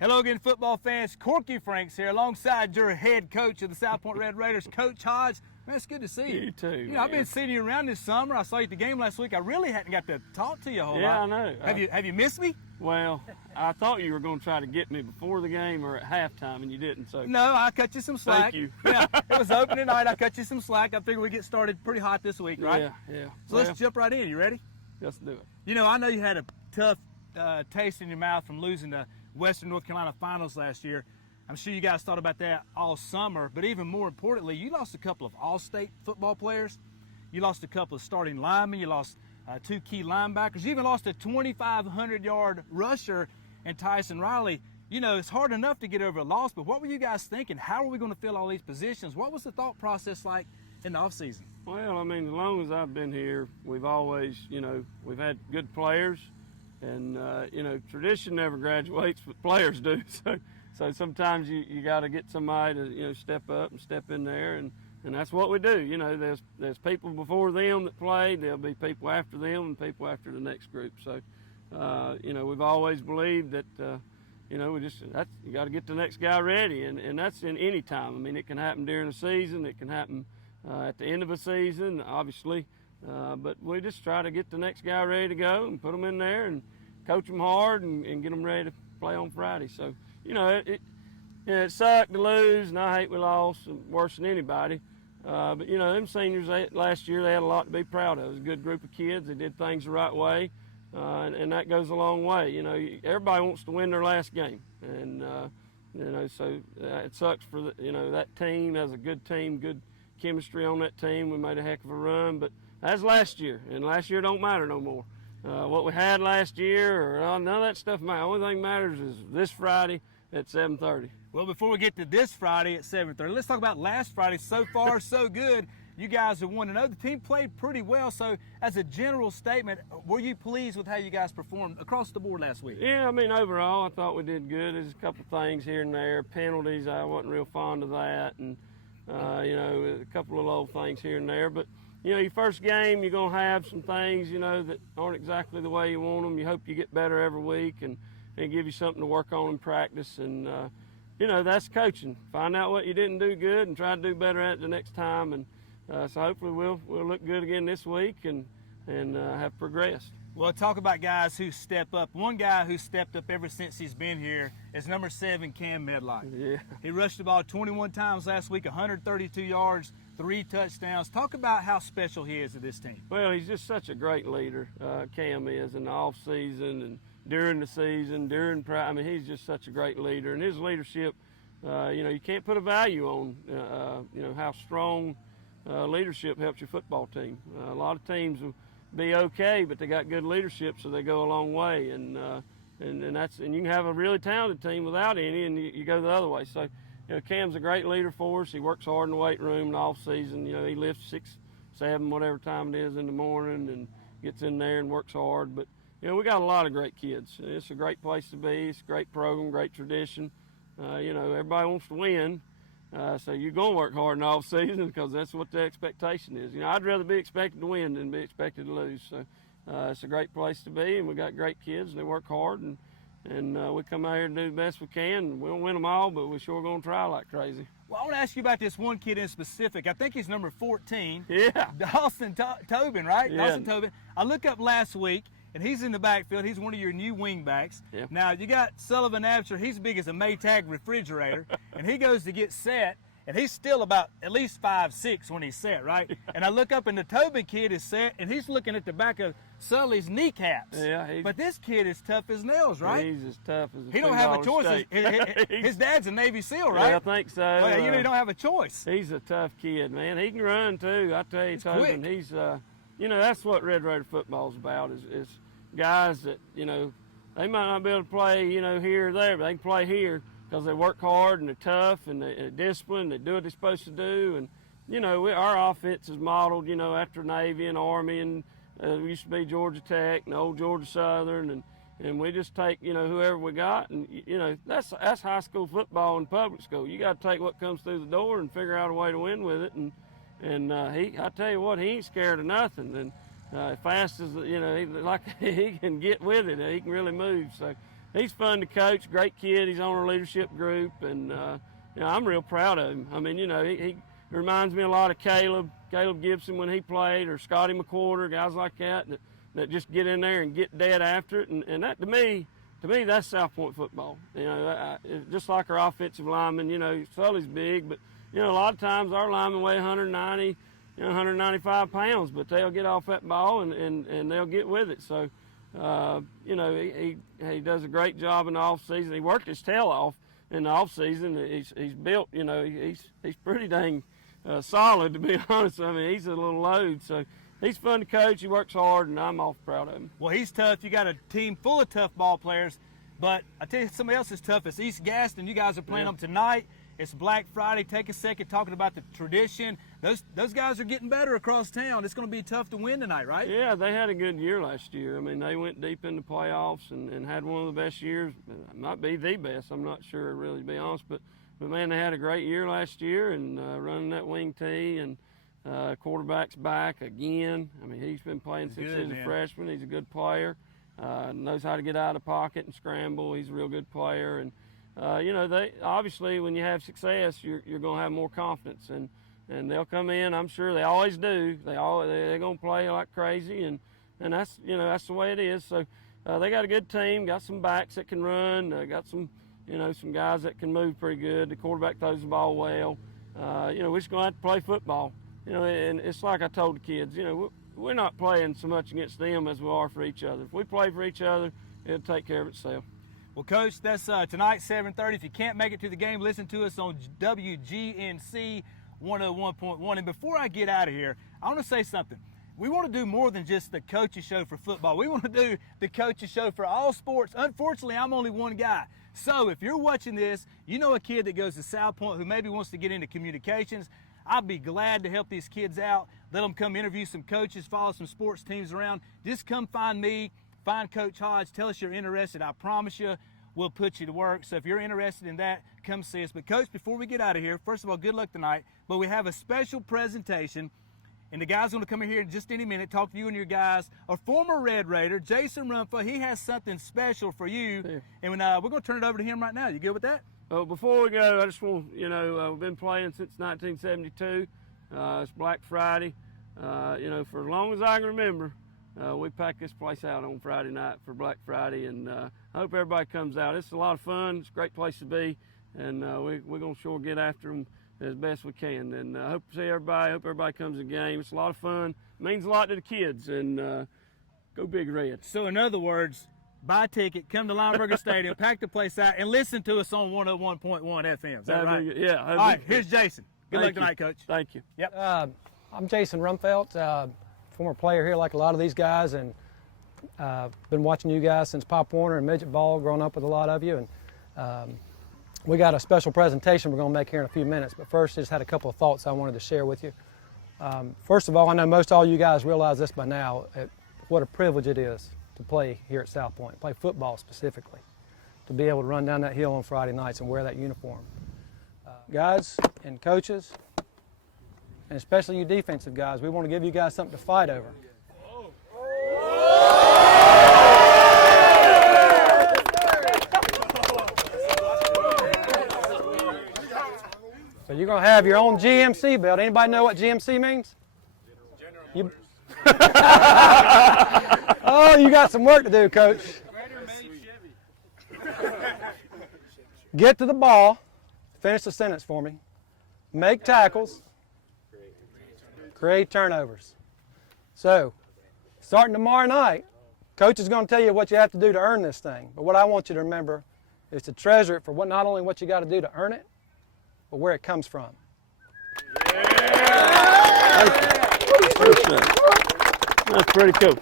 Hello again, football fans. Corky Franks here alongside your head coach of the South Point Red Raiders, Coach Hodge. Man, it's good to see you. You too. You know, I've been seeing you around this summer. I saw you at the game last week. I really hadn't got to talk to you a whole lot. Yeah, I know. Have you missed me? Well, I thought you were going to try to get me before the game or at halftime, and you didn't. So no, I cut you some slack. Thank you. Yeah, it was opening night. I cut you some slack. I figured we get started pretty hot this week, right? Yeah. So let's jump right in. You ready? Let's do it. You know, I know you had a tough taste in your mouth from losing the Western North Carolina finals last year. I'm sure you guys thought about that all summer, but even more importantly, you lost a couple of all-state football players. You lost a couple of starting linemen. You lost two key linebackers. You even lost a 2,500-yard rusher in Tyson Riley. You know, it's hard enough to get over a loss, but what were you guys thinking? How are we going to fill all these positions? What was the thought process like in the offseason? Well, I mean, as long as I've been here, we've always, we've had good players. And, tradition never graduates, but players do. So sometimes you got to get somebody to, step up and step in there. And that's what we do. You know, there's people before them that played. There'll be people after them and people after the next group. So, we've always believed that, you got to get the next guy ready. And that's in any time. I mean, it can happen during the season. It can happen at the end of a season, obviously. But we just try to get the next guy ready to go and put them in there and coach them hard and get them ready to play on Friday. So, it sucked to lose, and I hate we lost, worse than anybody. But, them seniors last year, they had a lot to be proud of. It was a good group of kids. They did things the right way, and that goes a long way. Everybody wants to win their last game. And, so it sucks for, that team has a good team, good chemistry on that team. We made a heck of a run, but that's last year, and last year don't matter no more. What we had last year, or none of that stuff matters. The only thing matters is this Friday at 7:30. Well, before we get to this Friday at 7:30, let's talk about last Friday. So far, so good. You guys have 1-0. The team played pretty well. So, as a general statement, were you pleased with how you guys performed across the board last week? Yeah, I mean, overall, I thought we did good. There's a couple of things here and there. Penalties, I wasn't real fond of that, and a couple of little things here and there, but. Your first game, you're going to have some things, that aren't exactly the way you want them. You hope you get better every week and give you something to work on in practice. And, that's coaching. Find out what you didn't do good and try to do better at it the next time. And so hopefully we'll look good again this week and have progressed. Well, talk about guys who step up. One guy who stepped up ever since he's been here is number 7, Cam Medlock. Yeah. He rushed the ball 21 times last week, 132 yards, 3 touchdowns. Talk about how special he is to this team. Well, he's just such a great leader, Cam is, in the off-season and during the season, during practice. I mean, he's just such a great leader. And his leadership, you can't put a value on, how strong leadership helps your football team. A lot of teams will be okay, but they got good leadership, so they go a long way. And you can have a really talented team without any, and you go the other way. So, Cam's a great leader for us. He works hard in the weight room in the off season. He lifts 6, 7, whatever time it is in the morning, and gets in there and works hard. But we got a lot of great kids. It's a great place to be. It's a great program, great tradition. Everybody wants to win. So you're going to work hard in the off season because that's what the expectation is. I'd rather be expected to win than be expected to lose. So it's a great place to be, and we got great kids. They work hard, and we come out here and do the best we can. We don't win them all, but we're sure going to try like crazy. Well, I want to ask you about this one kid in specific. I think he's number 14. Yeah. Dawson Tobin, right? Yeah. Dawson Tobin. I look up last week, and he's in the backfield. He's one of your new wing backs. Yeah. Now, you got Sullivan Absher. He's big as a Maytag refrigerator, and he goes to get set, and he's still about at least 5'6" when he's set, right? And I look up, and the Tobin kid is set, and he's looking at the back of Sully's kneecaps. Yeah, but this kid is tough as nails, right? He's as tough as a He don't have a choice. His dad's a Navy SEAL, right? Yeah, I think so. Well, you don't have a choice. He's a tough kid, man. He can run too. I tell you, Tobin. He's that's what Red Raider football's about. Is guys that they might not be able to play here or there, but they can play here because they work hard and they're tough and they're disciplined. They do what they're supposed to do, and our offense is modeled after Navy and Army and. We used to be Georgia Tech and old Georgia Southern, and we just take whoever we got, and that's high school football and public school. You got to take what comes through the door and figure out a way to win with it. And I tell you what, he ain't scared of nothing. And fast as he can get with it, he can really move. So he's fun to coach. Great kid. He's on our leadership group, and I'm real proud of him. I mean, he reminds me a lot of Caleb Gibson when he played, or Scotty McWhorter, guys like that just get in there and get dead after it. And that to me, that's South Point football. Just like our offensive linemen. Sully's big, but a lot of times our linemen weigh 190, 195 pounds, but they'll get off that ball and they'll get with it. So, he does a great job in the off season. He worked his tail off in the off season. He's built. He's pretty dang solid, to be honest. I mean, he's a little load. So he's fun to coach. He works hard, and I'm awful proud of him. Well, he's tough. You got a team full of tough ball players. But I tell you, somebody else is tough. It's East Gaston. You guys are playing them tonight. It's Black Friday. Take a second talking about the tradition. Those guys are getting better across town. It's going to be tough to win tonight, right? Yeah, they had a good year last year. I mean, they went deep in the playoffs and had one of the best years. It might be the best. I'm not sure, really, to be honest. But man, they had a great year last year and running that wing tee, and quarterback's back again. I mean, he's been playing since he was a freshman. He's a good player. Knows how to get out of the pocket and scramble. He's a real good player. And they obviously, when you have success, you're going to have more confidence, and they'll come in. I'm sure they always do. They're going to play like crazy, and that's that's the way it is. So they got a good team. Got some backs that can run. Got some some guys that can move pretty good. The quarterback throws the ball well. We're just going to have to play football. And it's like I told the kids. We're not playing so much against them as we are for each other. If we play for each other, it'll take care of itself. Well, Coach, that's tonight, 7:30. If you can't make it to the game, listen to us on WGNC 101.1. And before I get out of here, I want to say something. We want to do more than just the coaches show for football. We want to do the coaches show for all sports. Unfortunately, I'm only one guy. So if you're watching this, you know a kid that goes to South Point who maybe wants to get into communications, I'd be glad to help these kids out. Let them come interview some coaches, follow some sports teams around. Just come find me. Find Coach Hodge. Tell us you're interested. I promise you we'll put you to work. So if you're interested in that, come see us. But, Coach, before we get out of here, first of all, good luck tonight. But we have a special presentation, and the guy's going to come in here in just any minute, talk to you and your guys. A former Red Raider, Jason Rumpha, he has something special for you. Yeah. And we're going to turn it over to him right now. You good with that? Well, before we go, I just want, we've been playing since 1972. It's Black Friday. For as long as I can remember, we packed this place out on Friday night for Black Friday, and I hope everybody comes out. It's a lot of fun. It's a great place to be, and we're going to sure get after them as best we can. And I hope to see everybody. I hope everybody comes to the game. It's a lot of fun. It means a lot to the kids, and go Big Red. So in other words, buy a ticket, come to Lineberger Stadium, pack the place out, and listen to us on 101.1 FM. Is that right? Yeah. All right, here's Jason. Good luck tonight, Coach. Thank you. Yep. I'm Jason Rumfelt, former player here like a lot of these guys, and been watching you guys since Pop Warner and midget ball, growing up with a lot of you. And we got a special presentation we're going to make here in a few minutes, but first just had a couple of thoughts I wanted to share with you. First of all, I know most all you guys realize this by now, what a privilege it is to play here at South Point, play football specifically, to be able to run down that hill on Friday nights and wear that uniform. Guys and coaches, and especially you defensive guys, we want to give you guys something to fight over. So you're going to have your own GMC belt. Anybody know what GMC means? You... Oh, you got some work to do, Coach. Get to the ball. Finish the sentence for me. Make tackles. Create turnovers. So, starting tomorrow night, Coach is going to tell you what you have to do to earn this thing. But what I want you to remember is to treasure it for not only what you got to do to earn it, but where it comes from. Yeah. That's pretty cool.